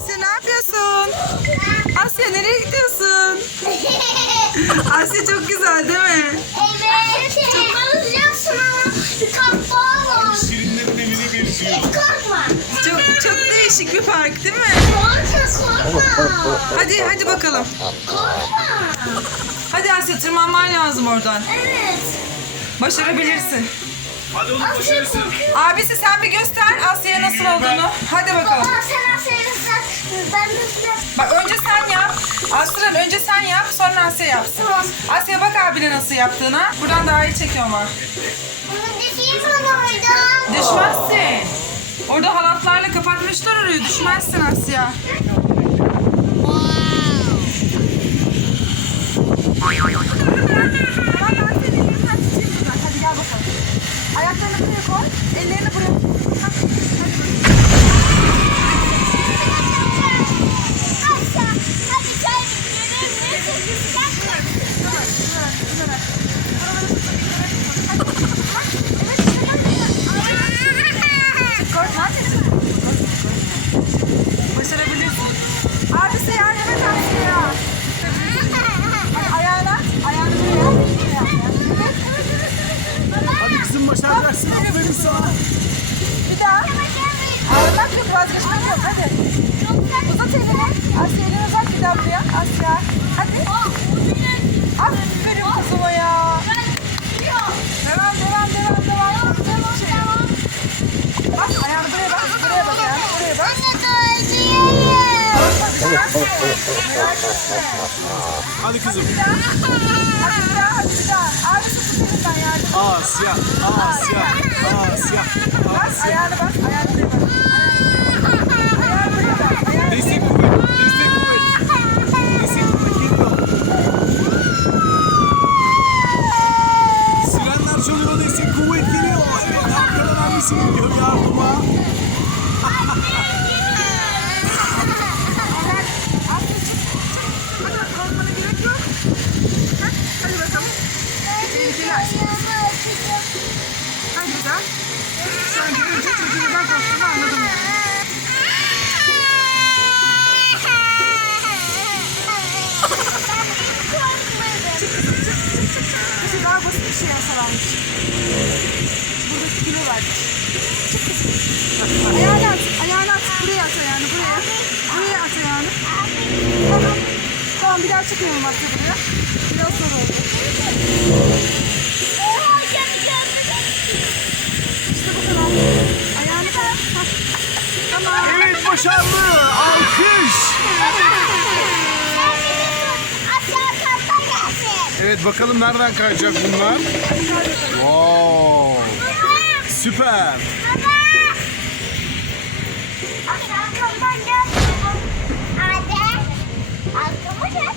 Asya ne yapıyorsun? Asya nereye gidiyorsun? Asya çok güzel değil mi? Evet. Çok alacaksın ama bir daha var. Şirinlerin evine benziyor. Hiç korkma. Çok çok değişik bir park değil mi? Korkma korkma. Hadi hadi bakalım. Korkma. Hadi Asya tırmanman lazım oradan. Evet. Başarabilirsin. Hadi oğlum Asya korkuyor. Abisi sen bir göster Asya'ya nasıl olduğunu. Hadi bakalım. Baba sen Asya'ya Ben de Bak önce sen yap. Aslan önce sen yap sonra Asya yapsın. Asya bak abine nasıl yaptığına. Buradan daha iyi çekiyor ama. Bunu düşeyim bana oradan. Düşmezsin. Orada halatlarla kapatmışlar orayı. Düşmezsin Asya. Hadi gel bakalım. Ayaklarını buraya koy. Ellerini buraya Asya hadi gel. Korkma. Başarabilirsin. Abisi yardım et Asya'ya. Ayağını aç. Ayağını buraya. Hadi kızım başaracaksın. Aferin sana. Bir daha. Ağırmak yok. Vazgeçmek yok. Hadi. Uzat elini. Asya elini uzat bir daha buraya. Asya. Hadi. Aferin kızıma ya. Devam devam devam devam. Bir şey. Bak ayağını buraya bak. Buraya bak ayağını. Buraya bak. Hadi kızım. Yardım. Asya, Asya, Asya. Bas ayağını bas. Ayağını Tamam. Tamam bir daha çıkmayalım buraya. Biraz zor oldu. İşte bu kadar. Ayağını. Tamam. Evet, başarılı. Alkış. Evet, bakalım nereden kayacak bunlar. Wow. Süper.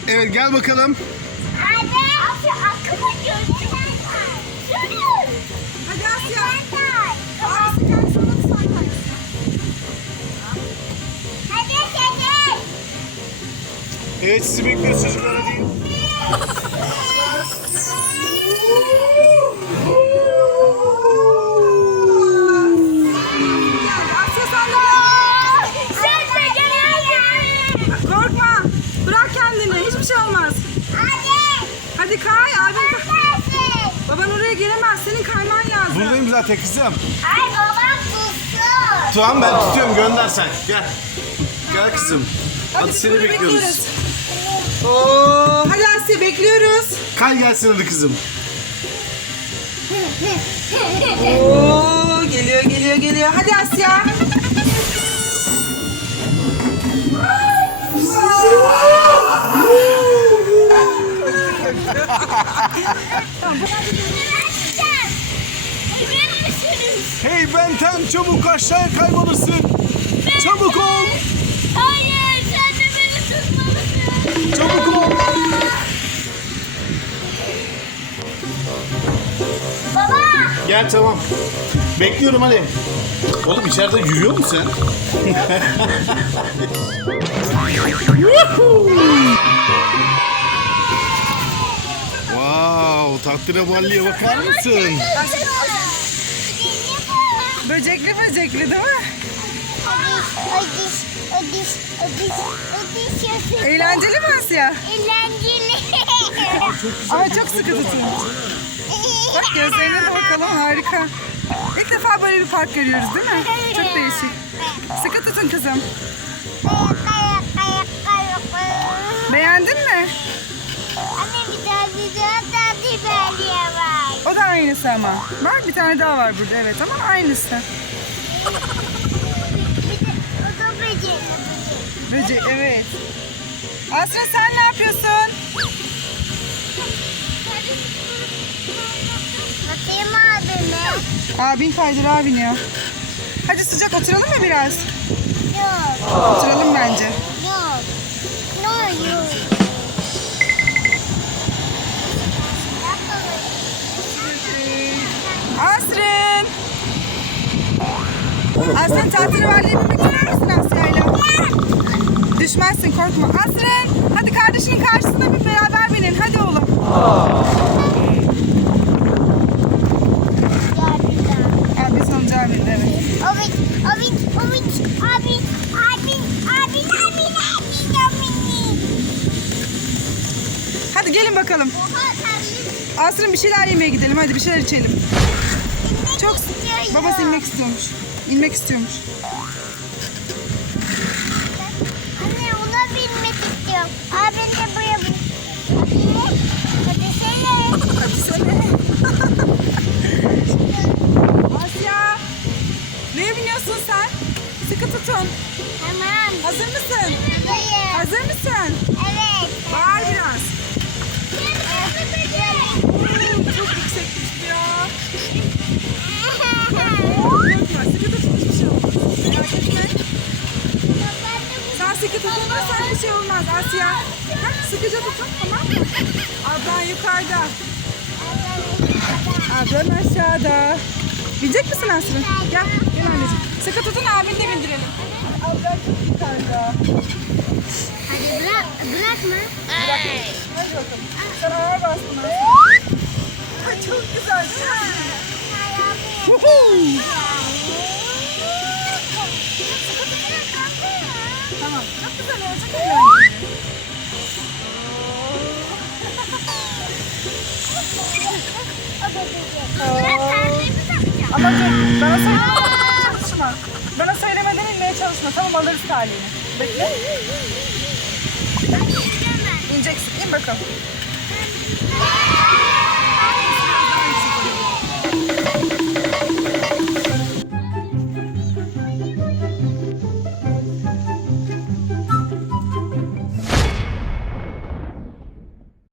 Evet, gel bakalım. Hadi Asya. Abisi gel sana da sen kay. Evet, sizi bekliyoruz çocuklar hadi. Asya. Korkma. Bırak kendini. Hiçbir şey olmaz. Hadi kay. Abin kay. Baban oraya gelemez. Senin kayman lazım. Buradayım zaten kızım. Ay babam tutsun. Tamam ben tutuyorum gönder sen. Gel. Gel kızım. Hadi, biz seni burada bekliyoruz. Oo, hadi Asya bekliyoruz. Kay gelsin hadi kızım. Oo, geliyor geliyor geliyor. Hadi Asya. Hey Benten çabuk aşağıya kaymalısın. Çabuk ol. Hayır, sen de beni tutmalısın. Çabuk ol. Baba, Gel tamam. Bekliyorum hadi. Oğlum içeride yürüyor musun sen? Balliye bakar mısın? Böcekli böcekli değil mi? Eğlenceli mi Asya? Eğlenceli. Ama çok sıkı tutun. Bak gözlerine de bakalım harika. İlk defa böyle bir park görüyoruz değil mi? Çok değişik. Sıkı tutun kızım. Beğendin mi? Anne bir daha bir daha da Dibeliye var. O da aynısı ama. Bak bir tane daha var burada evet ama aynısı. Böcek. Evet. Asra sen ne yapıyorsun? Bakayım abime. Abin kaydırağa biniyor. Hadi sıcak oturalım mı biraz? Yok, Oturalım bence. Düşmezsin korkma. Asrın hadi kardeşinin karşısına bir beraber binin. Hadi oğlum. Abi sancağı bindi evet. Obin, obin, abin, abin, abin, abin, abin, abin. Hadi gelin bakalım. Asrın bir şeyler yemeye gidelim. Hadi bir şeyler içelim. Çok babası inmek istiyormuş. İnmek istiyormuş. Yukarıda. Ablan aşağıda. Binecek misin Aslı? Gel, gel anneciğim. Sıkı tutun abini de bindirelim. Ablan çok yukarıda. Hadi bırak, bırakma. Hadi bakalım. Sen ağır bastın Aslı. Ay çok güzel? Woohoo! Tamam. Çok güzel ya. Ama dur, bana söylemeden çalışma. Bana söylemeden inmeye çalışma. Tamam alırız talihini. Bekle. İneceksin. İn bakalım.